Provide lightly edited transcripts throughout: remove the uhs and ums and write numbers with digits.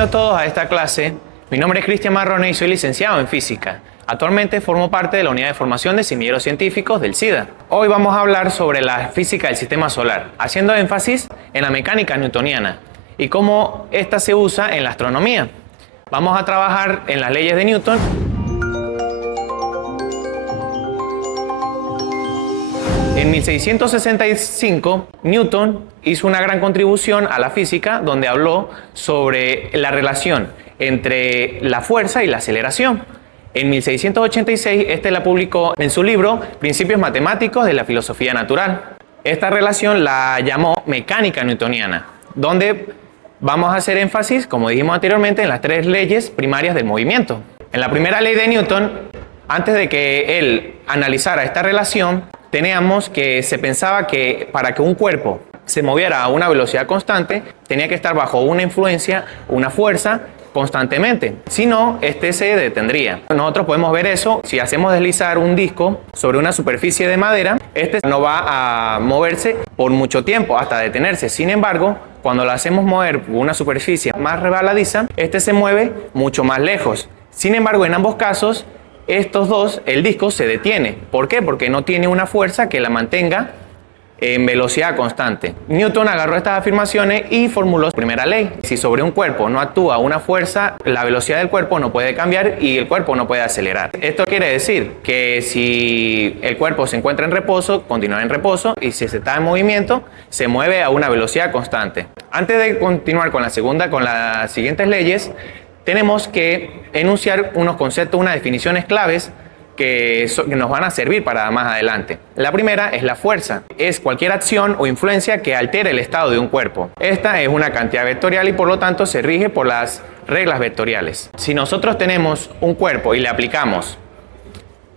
Bienvenidos todos a esta clase. Mi nombre es Cristian Marrone y soy licenciado en física. Actualmente formo parte de la unidad de formación de semilleros científicos del SIDA. Hoy vamos a hablar sobre la física del sistema solar, haciendo énfasis en la mecánica newtoniana y cómo ésta se usa en la astronomía. Vamos a trabajar en las leyes de Newton. En 1665, Newton hizo una gran contribución a la física donde habló sobre la relación entre la fuerza y la aceleración. En 1686, este la publicó en su libro Principios Matemáticos de la Filosofía Natural. Esta relación la llamó mecánica newtoniana, donde vamos a hacer énfasis, como dijimos anteriormente, en las tres leyes primarias del movimiento. En la primera ley de Newton, antes de que él analizara esta relación, teníamos que se pensaba que para que un cuerpo se moviera a una velocidad constante, tenía que estar bajo una influencia, una fuerza, constantemente. Si no, este se detendría. Nosotros podemos ver eso si hacemos deslizar un disco sobre una superficie de madera. Este no va a moverse por mucho tiempo hasta detenerse. Sin embargo, cuando lo hacemos mover por una superficie más resbaladiza, este se mueve mucho más lejos. Sin embargo, en ambos casos, estos dos, el disco se detiene. ¿Por qué? Porque no tiene una fuerza que la mantenga en velocidad constante. Newton agarró estas afirmaciones y formuló la primera ley. Si sobre un cuerpo no actúa una fuerza, la velocidad del cuerpo no puede cambiar y el cuerpo no puede acelerar. Esto quiere decir que si el cuerpo se encuentra en reposo, continúa en reposo, y si se está en movimiento, se mueve a una velocidad constante. Antes de continuar con las siguientes leyes, tenemos que enunciar unos conceptos, unas definiciones claves que nos van a servir para más adelante. La primera es la fuerza. Es cualquier acción o influencia que altere el estado de un cuerpo. Esta es una cantidad vectorial y por lo tanto se rige por las reglas vectoriales. Si nosotros tenemos un cuerpo y le aplicamos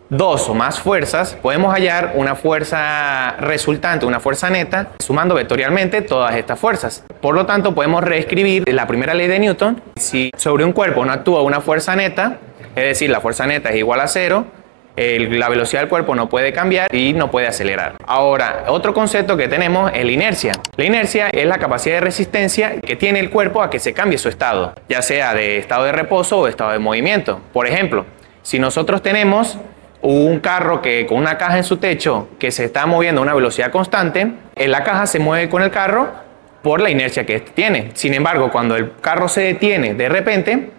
dos o más fuerzas, podemos hallar una fuerza resultante, una fuerza neta, sumando vectorialmente todas estas fuerzas. Por lo tanto, podemos reescribir la primera ley de Newton. Si sobre un cuerpo no actúa una fuerza neta, es decir, la fuerza neta es igual a cero, la velocidad del cuerpo no puede cambiar y no puede acelerar. Ahora, otro concepto que tenemos es la inercia. La inercia es la capacidad de resistencia que tiene el cuerpo a que se cambie su estado, ya sea de estado de reposo o de estado de movimiento. Por ejemplo, si nosotros tenemos un carro con una caja en su techo que se está moviendo a una velocidad constante, la caja se mueve con el carro por la inercia que tiene. Sin embargo, cuando el carro se detiene de repente,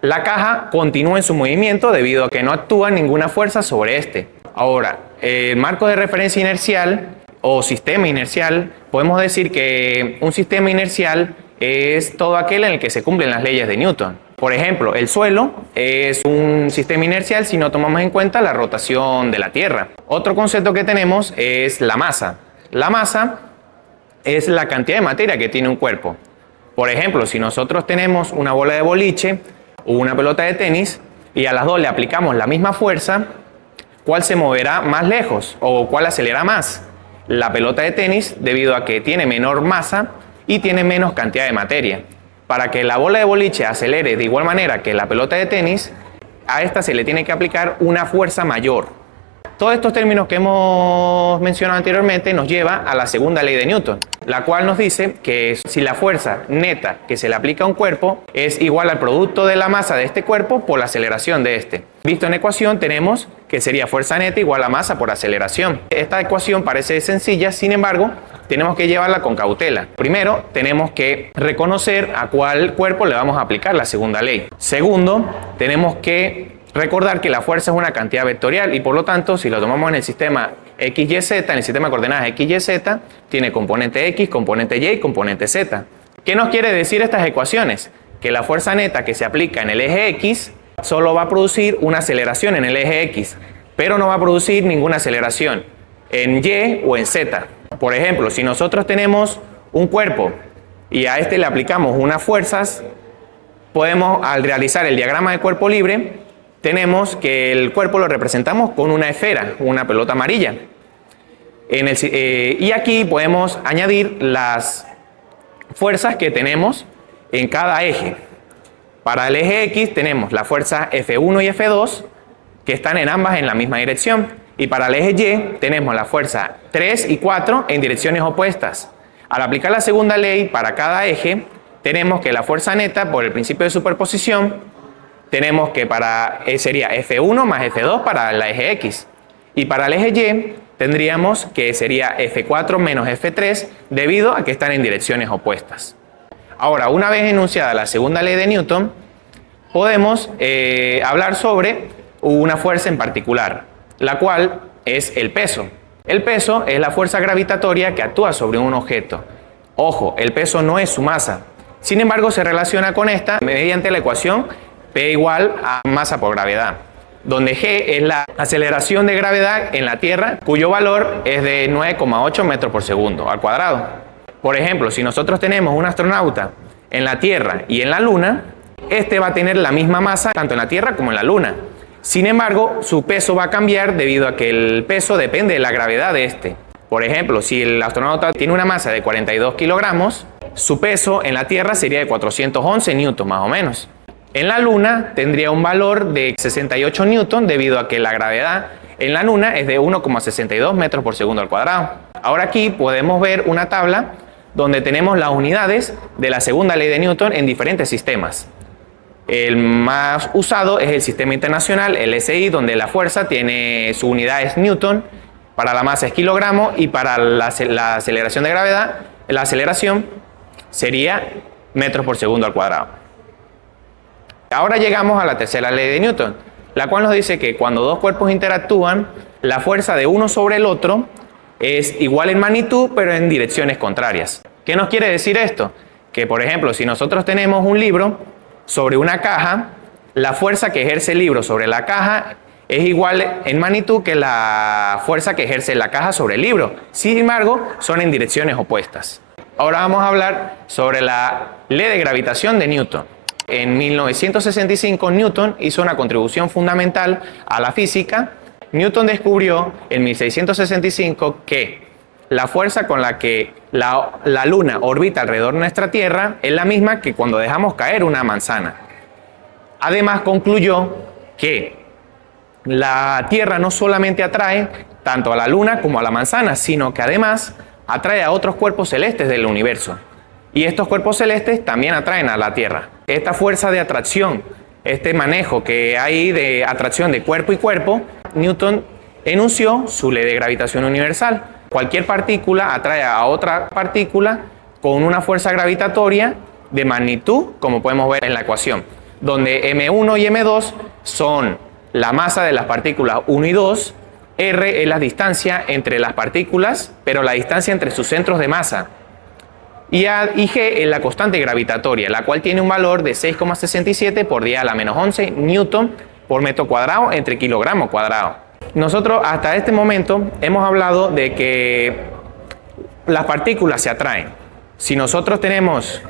la caja continúa en su movimiento debido a que no actúa ninguna fuerza sobre este. Ahora, el marco de referencia inercial o sistema inercial, podemos decir que un sistema inercial es todo aquel en el que se cumplen las leyes de Newton. Por ejemplo, el suelo es un sistema inercial si no tomamos en cuenta la rotación de la Tierra. Otro concepto que tenemos es la masa. La masa es la cantidad de materia que tiene un cuerpo. Por ejemplo, si nosotros tenemos una bola de boliche o una pelota de tenis y a las dos le aplicamos la misma fuerza, ¿cuál se moverá más lejos o cuál acelera más? La pelota de tenis, debido a que tiene menor masa y tiene menos cantidad de materia. Para que la bola de boliche acelere de igual manera que la pelota de tenis, a esta se le tiene que aplicar una fuerza mayor. Todos estos términos que hemos mencionado anteriormente nos lleva a la segunda ley de Newton, la cual nos dice que si la fuerza neta que se le aplica a un cuerpo es igual al producto de la masa de este cuerpo por la aceleración de este. Visto en ecuación tenemos que sería fuerza neta igual a masa por aceleración. Esta ecuación parece sencilla, sin embargo, tenemos que llevarla con cautela. Primero, tenemos que reconocer a cuál cuerpo le vamos a aplicar la segunda ley. Segundo, tenemos que recordar que la fuerza es una cantidad vectorial y por lo tanto, si lo tomamos en el sistema XYZ, en el sistema de coordenadas XYZ, tiene componente X, componente Y y componente Z. ¿Qué nos quiere decir estas ecuaciones? Que la fuerza neta que se aplica en el eje X solo va a producir una aceleración en el eje X, pero no va a producir ninguna aceleración en Y o en Z. Por ejemplo, si nosotros tenemos un cuerpo y a este le aplicamos unas fuerzas, podemos, al realizar el diagrama de cuerpo libre, tenemos que el cuerpo lo representamos con una esfera, una pelota amarilla. Y aquí podemos añadir las fuerzas que tenemos en cada eje. Para el eje X tenemos la fuerza F1 y F2, que están en ambas en la misma dirección. Y para el eje Y tenemos la fuerza 3 y 4 en direcciones opuestas. Al aplicar la segunda ley para cada eje, tenemos que la fuerza neta, por el principio de superposición, tenemos que sería F1 más F2 para el eje X. Y para el eje Y tendríamos que sería F4 menos F3 debido a que están en direcciones opuestas. Ahora, una vez enunciada la segunda ley de Newton, podemos hablar sobre una fuerza en particular, la cual es el peso. El peso es la fuerza gravitatoria que actúa sobre un objeto. Ojo, el peso no es su masa. Sin embargo, se relaciona con esta mediante la ecuación P igual a masa por gravedad, donde G es la aceleración de gravedad en la Tierra, cuyo valor es de 9,8 metros por segundo al cuadrado. Por ejemplo, si nosotros tenemos un astronauta en la Tierra y en la Luna, este va a tener la misma masa tanto en la Tierra como en la Luna. Sin embargo, su peso va a cambiar debido a que el peso depende de la gravedad de este. Por ejemplo, si el astronauta tiene una masa de 42 kilogramos, su peso en la Tierra sería de 411 newtons más o menos. En la Luna tendría un valor de 68 newtons debido a que la gravedad en la Luna es de 1,62 metros por segundo al cuadrado. Ahora aquí podemos ver una tabla donde tenemos las unidades de la segunda ley de Newton en diferentes sistemas. El más usado es el sistema internacional, el SI, donde la fuerza tiene su unidad es Newton, para la masa es kilogramo y para la aceleración de gravedad, la aceleración sería metros por segundo al cuadrado. Ahora llegamos a la tercera ley de Newton, la cual nos dice que cuando dos cuerpos interactúan, la fuerza de uno sobre el otro es igual en magnitud, pero en direcciones contrarias. ¿Qué nos quiere decir esto? Que, por ejemplo, si nosotros tenemos un libro sobre una caja, la fuerza que ejerce el libro sobre la caja es igual en magnitud que la fuerza que ejerce la caja sobre el libro. Sin embargo, son en direcciones opuestas. Ahora vamos a hablar sobre la ley de gravitación de Newton. En 1965, Newton hizo una contribución fundamental a la física. Newton descubrió en 1665 que la fuerza con la que la Luna orbita alrededor de nuestra Tierra es la misma que cuando dejamos caer una manzana. Además, concluyó que la Tierra no solamente atrae tanto a la Luna como a la manzana, sino que además atrae a otros cuerpos celestes del universo. Y estos cuerpos celestes también atraen a la Tierra. Esta fuerza de atracción, este manejo que hay de atracción de cuerpo y cuerpo, Newton enunció su ley de gravitación universal. Cualquier partícula atrae a otra partícula con una fuerza gravitatoria de magnitud, como podemos ver en la ecuación, donde M1 y M2 son la masa de las partículas 1 y 2, R es la distancia entre las partículas, pero la distancia entre sus centros de masa. Y G es la constante gravitatoria, la cual tiene un valor de 6,67 por 10 a la menos 11 newton por metro cuadrado entre kilogramo cuadrado. Nosotros hasta este momento hemos hablado de que las partículas se atraen. Si nosotros tenemos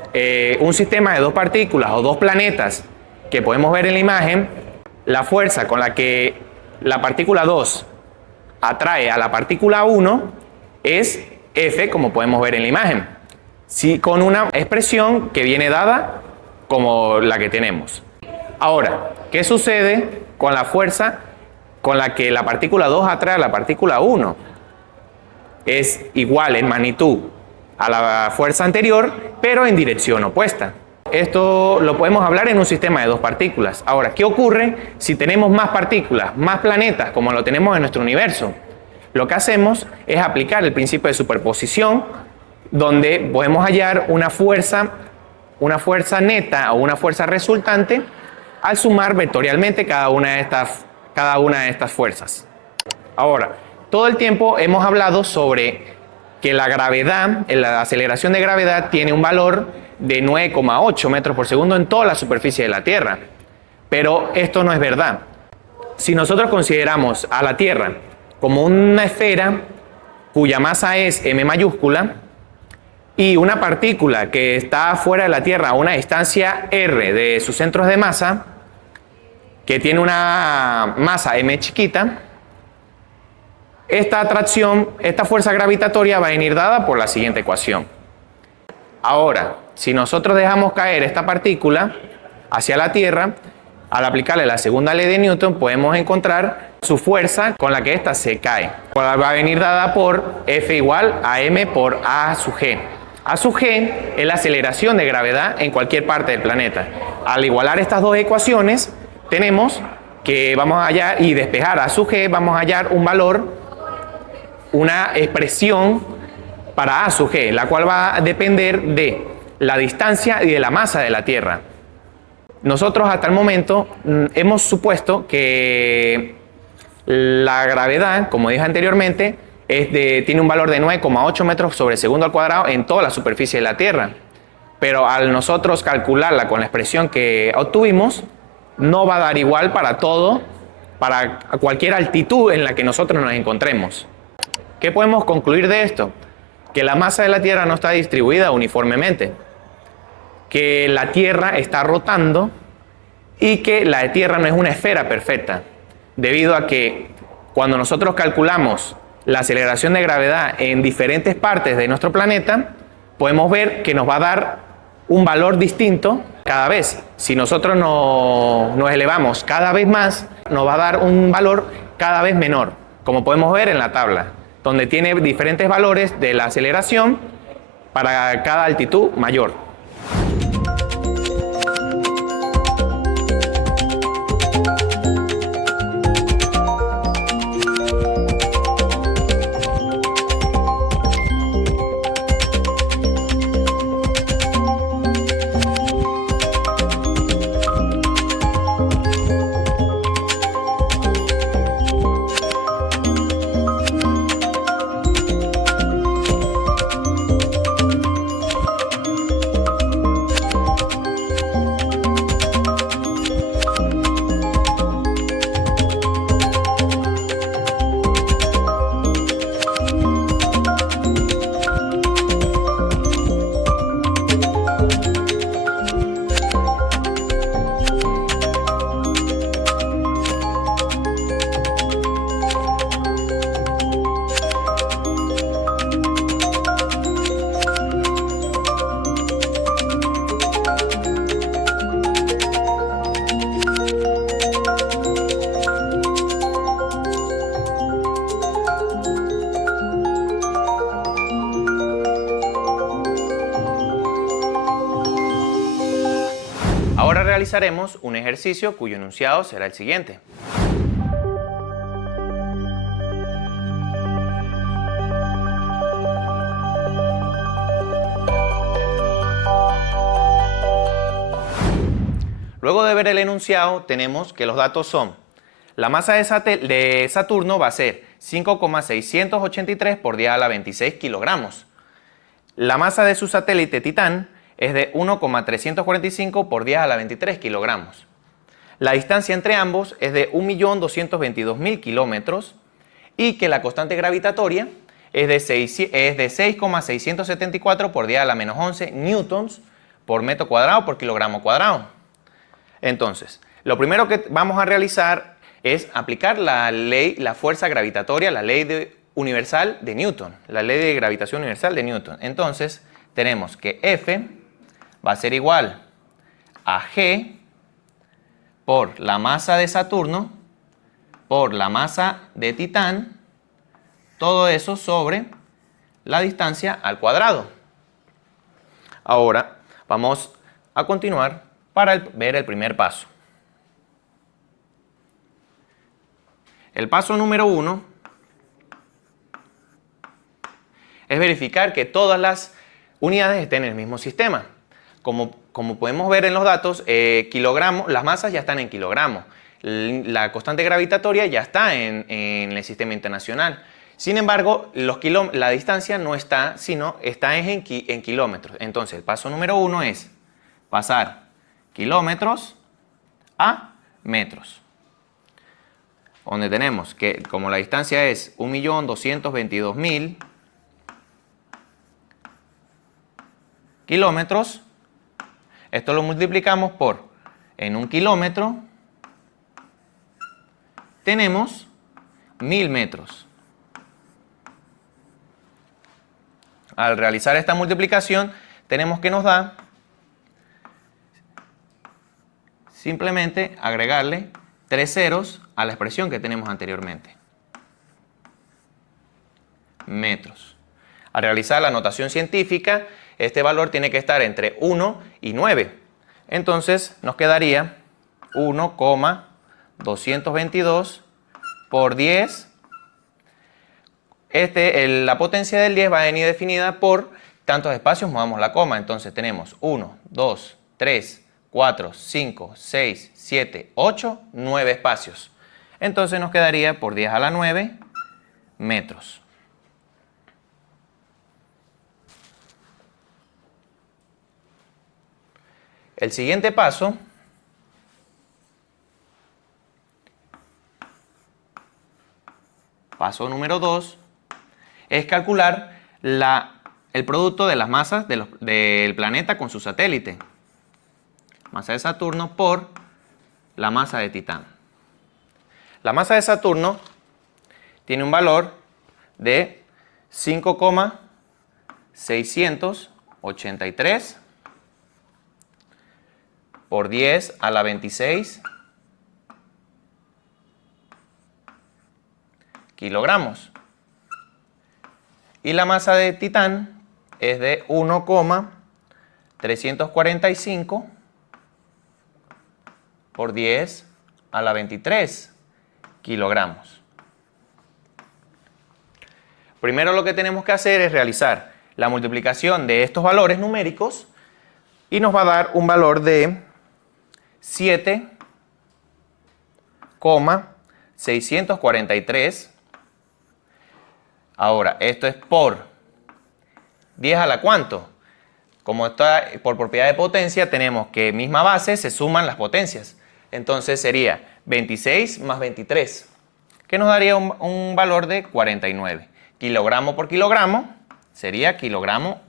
un sistema de dos partículas o dos planetas que podemos ver en la imagen, la fuerza con la que la partícula 2 atrae a la partícula 1 es F, como podemos ver en la imagen. Sí, con una expresión que viene dada como la que tenemos. Ahora, ¿qué sucede con la fuerza con la que la partícula 2 atrae a la partícula 1? Es igual en magnitud a la fuerza anterior, pero en dirección opuesta. Esto lo podemos hablar en un sistema de dos partículas. Ahora, ¿qué ocurre si tenemos más partículas, más planetas, como lo tenemos en nuestro universo? Lo que hacemos es aplicar el principio de superposición, donde podemos hallar una fuerza neta o una fuerza resultante al sumar vectorialmente cada una de estas fuerzas. Ahora, todo el tiempo hemos hablado sobre que la gravedad, la aceleración de gravedad tiene un valor de 9,8 metros por segundo en toda la superficie de la Tierra. Pero esto no es verdad. Si nosotros consideramos a la Tierra como una esfera cuya masa es m mayúscula, y una partícula que está fuera de la Tierra a una distancia r de sus centros de masa, que tiene una masa m chiquita, esta atracción, esta fuerza gravitatoria va a venir dada por la siguiente ecuación. Ahora, si nosotros dejamos caer esta partícula hacia la Tierra, al aplicarle la segunda ley de Newton podemos encontrar su fuerza con la que ésta se cae. Va a venir dada por F igual a m por A sub g. A sub g es la aceleración de gravedad en cualquier parte del planeta. Al igualar estas dos ecuaciones, tenemos que vamos a hallar y despejar a sub g, vamos a hallar un valor, una expresión para a sub g, la cual va a depender de la distancia y de la masa de la Tierra. Nosotros hasta el momento hemos supuesto que la gravedad, como dije anteriormente, tiene un valor de 9,8 metros sobre segundo al cuadrado en toda la superficie de la Tierra. Pero al nosotros calcularla con la expresión que obtuvimos, no va a dar igual para todo, para cualquier altitud en la que nosotros nos encontremos. ¿Qué podemos concluir de esto? Que la masa de la Tierra no está distribuida uniformemente, que la Tierra está rotando y que la Tierra no es una esfera perfecta, debido a que cuando nosotros calculamos la aceleración de gravedad en diferentes partes de nuestro planeta, podemos ver que nos va a dar un valor distinto cada vez. Si nosotros nos elevamos cada vez más, nos va a dar un valor cada vez menor, como podemos ver en la tabla, donde tiene diferentes valores de la aceleración para cada altitud mayor. Ahora realizaremos un ejercicio cuyo enunciado será el siguiente. Luego de ver el enunciado, tenemos que los datos son: la masa de Saturno va a ser 5,683 por 10 a la 26 kilogramos. La masa de su satélite Titán es de 1,345 por 10 a la 23 kilogramos. La distancia entre ambos es de 1.222.000 kilómetros y que la constante gravitatoria es de 6,674 por 10 a la menos 11 newtons por metro cuadrado por kilogramo cuadrado. Entonces, lo primero que vamos a realizar es aplicar la ley, la fuerza gravitatoria, la ley universal de Newton, la ley de gravitación universal de Newton. Entonces, tenemos que F va a ser igual a G por la masa de Saturno por la masa de Titán, todo eso sobre la distancia al cuadrado. Ahora vamos a continuar para ver el primer paso. El paso número 1 es verificar que todas las unidades estén en el mismo sistema. Como podemos ver en los datos, las masas ya están en kilogramos. La constante gravitatoria ya está en el sistema internacional. Sin embargo, la distancia no está, sino está en kilómetros. Entonces, el paso número 1 es pasar kilómetros a metros. Donde tenemos que, como la distancia es 1.222.000 kilómetros, esto lo multiplicamos por, en un kilómetro, tenemos 1000 metros. Al realizar esta multiplicación, tenemos que nos da simplemente agregarle 3 ceros a la expresión que tenemos anteriormente. Metros. Al realizar la notación científica, este valor tiene que estar entre 1 y 9. Entonces nos quedaría 1,222 por 10. La potencia del 10 va a venir definida por tantos espacios movamos la coma. Entonces tenemos 1, 2, 3, 4, 5, 6, 7, 8, 9 espacios. Entonces nos quedaría por 10 a la 9 metros. El siguiente paso número 2, es calcular el producto de las masas del planeta con su satélite. Masa de Saturno por la masa de Titán. La masa de Saturno tiene un valor de 5,683 por 10 a la 26 kilogramos. Y la masa de Titán es de 1,345 por 10 a la 23 kilogramos. Primero lo que tenemos que hacer es realizar la multiplicación de estos valores numéricos y nos va a dar un valor de 7,643. Ahora, esto es por 10 a la ¿cuánto? Como está por propiedad de potencia, tenemos que misma base se suman las potencias. Entonces sería 26 más 23, que nos daría un valor de 49. Kilogramo por kilogramo sería kilogramo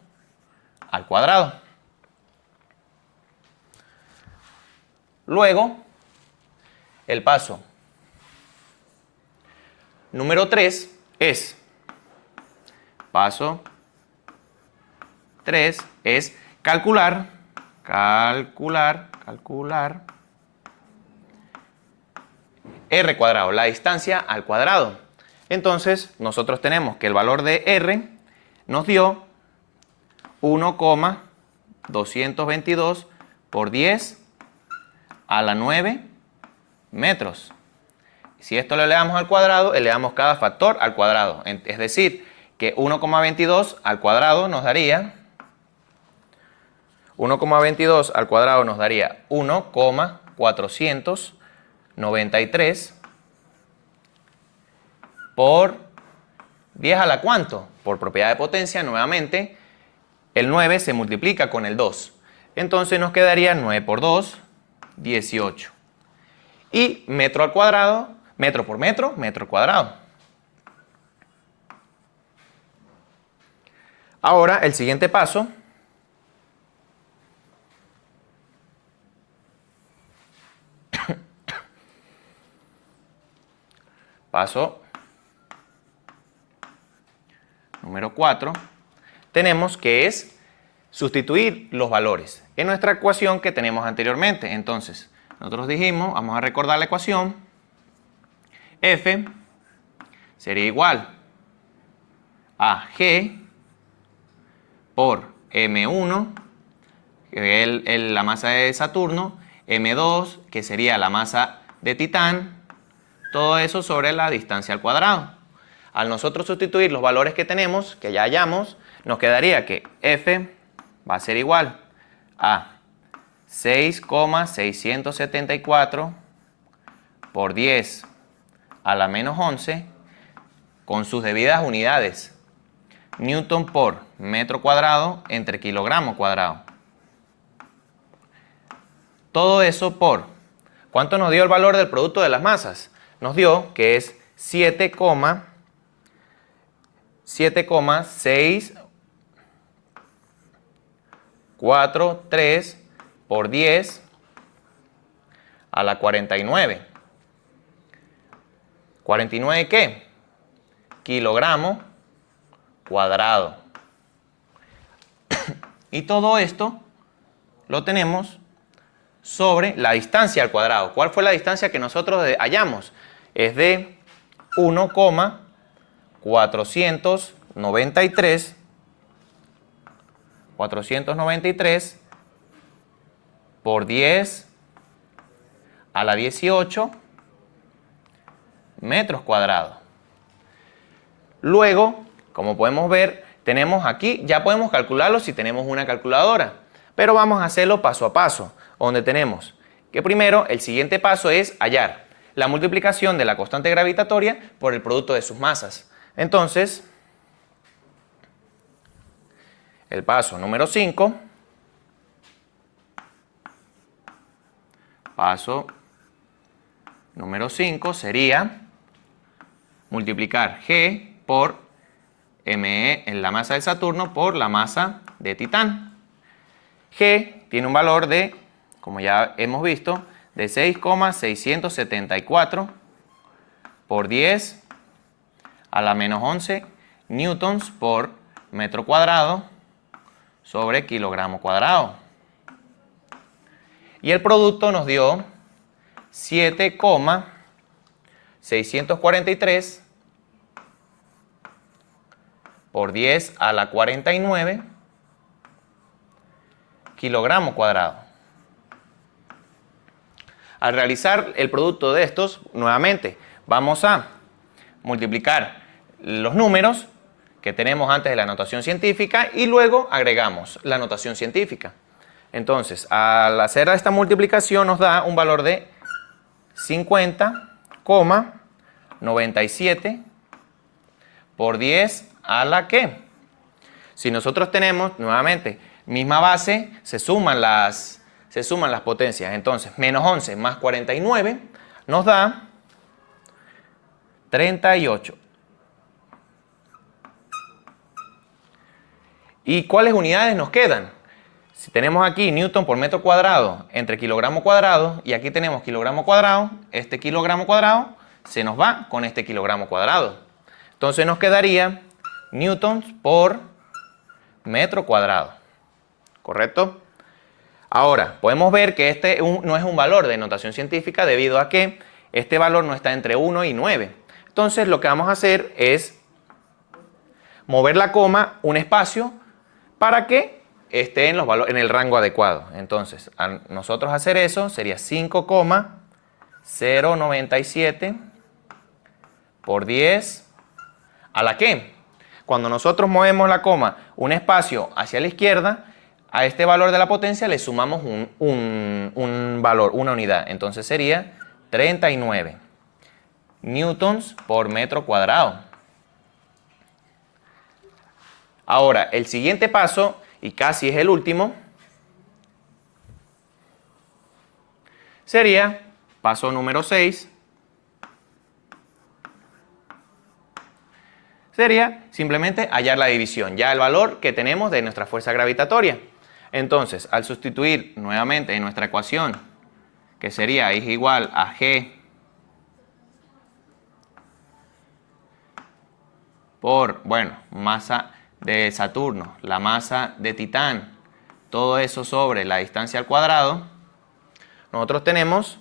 al cuadrado. Luego, el paso número 3 es, paso 3 es calcular R cuadrado, la distancia al cuadrado. Entonces, nosotros tenemos que el valor de R nos dio 1,222 por 10 a la 9 metros. Si esto lo elevamos al cuadrado, elevamos cada factor al cuadrado. Es decir, que 1,22 al cuadrado nos daría 1,493 por 10 a la ¿cuánto? Por propiedad de potencia, nuevamente, el 9 se multiplica con el 2. Entonces nos quedaría 9 por 2, 18. Y metro al cuadrado, metro por metro, metro al cuadrado. Ahora, el siguiente paso paso número 4, tenemos que es sustituir los valores en nuestra ecuación que tenemos anteriormente. Entonces, nosotros dijimos, vamos a recordar la ecuación, F sería igual a G por M1, que es la masa de Saturno, M2, que sería la masa de Titán, todo eso sobre la distancia al cuadrado. Al nosotros sustituir los valores que tenemos, que ya hallamos, nos quedaría que F va a ser igual a 6,674 por 10 a la menos 11 con sus debidas unidades. Newton por metro cuadrado entre kilogramo cuadrado. Todo eso por, ¿cuánto nos dio el valor del producto de las masas? Nos dio que es 7,643 por 10 a la 49. ¿49 qué? Kilogramo cuadrado. Y todo esto lo tenemos sobre la distancia al cuadrado. ¿Cuál fue la distancia que nosotros hallamos? Es de 1,493 493 por 10 a la 18 metros cuadrados. Luego, como podemos ver, tenemos aquí, ya podemos calcularlo si tenemos una calculadora, pero vamos a hacerlo paso a paso, donde tenemos que primero el siguiente paso es hallar la multiplicación de la constante gravitatoria por el producto de sus masas. Entonces, el paso número 5, paso número 5 sería multiplicar G por ME en la masa de Saturno por la masa de Titán. G tiene un valor de, como ya hemos visto, de 6,674 por 10 a la menos 11 newtons por metro cuadrado sobre kilogramo cuadrado. Y el producto nos dio 7,643 por 10 a la 49 kilogramo cuadrado. Al realizar el producto de estos, nuevamente, vamos a multiplicar los números que tenemos antes de la notación científica y luego agregamos la notación científica. Entonces, al hacer esta multiplicación nos da un valor de 50,97 por 10 a la que. Si nosotros tenemos, nuevamente, misma base, se suman las potencias. Entonces, menos 11 más 49 nos da 38. ¿Y cuáles unidades nos quedan? Si tenemos aquí newton por metro cuadrado entre kilogramo cuadrado y aquí tenemos kilogramo cuadrado, este kilogramo cuadrado se nos va con este kilogramo cuadrado. Entonces nos quedaría newtons por metro cuadrado. ¿Correcto? Ahora, podemos ver que este no es un valor de notación científica debido a que este valor no está entre 1 y 9. Entonces lo que vamos a hacer es mover la coma un espacio para que esté en el rango adecuado. Entonces, al nosotros hacer eso, sería 5,097 por 10 a la que. Cuando nosotros movemos la coma un espacio hacia la izquierda, a este valor de la potencia le sumamos un valor, una unidad. Entonces sería 39 newtons por metro cuadrado. Ahora, el siguiente paso, y casi es el último, sería paso número 6. Sería simplemente hallar la división, ya el valor que tenemos de nuestra fuerza gravitatoria. Entonces, al sustituir nuevamente en nuestra ecuación, que sería I es igual a G por, masa de Saturno, la masa de Titán, todo eso sobre la distancia al cuadrado, nosotros tenemos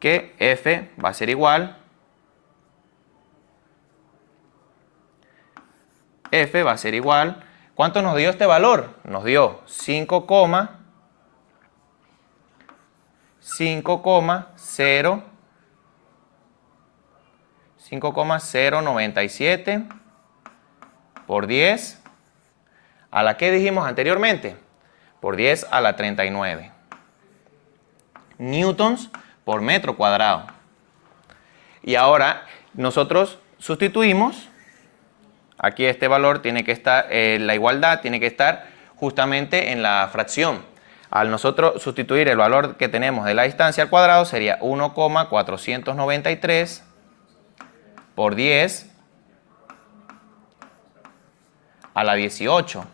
que F va a ser igual, ¿cuánto nos dio este valor? Nos dio 5,097 por 10 a la que dijimos anteriormente, por 10 a la 39 newtons por metro cuadrado. Y ahora nosotros sustituimos, aquí este valor tiene que estar, la igualdad tiene que estar justamente en la fracción. Al nosotros sustituir el valor que tenemos de la distancia al cuadrado sería 1,493 por 10 a la 18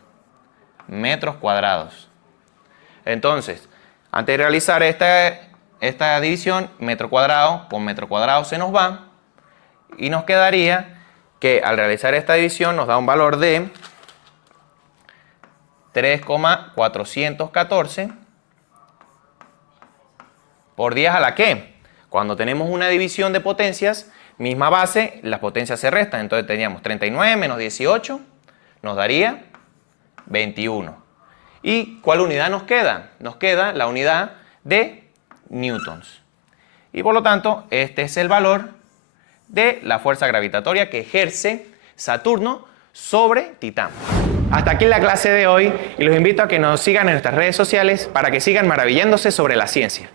metros cuadrados. Entonces, antes de realizar esta división, metro cuadrado con metro cuadrado se nos va y nos quedaría que al realizar esta división nos da un valor de 3,414 por 10 a la que. Cuando tenemos una división de potencias, misma base, las potencias se restan. Entonces teníamos 39 menos 18, nos daría 21. ¿Y cuál unidad nos queda? Nos queda la unidad de newtons. Y por lo tanto, este es el valor de la fuerza gravitatoria que ejerce Saturno sobre Titán. Hasta aquí la clase de hoy y los invito a que nos sigan en nuestras redes sociales para que sigan maravillándose sobre la ciencia.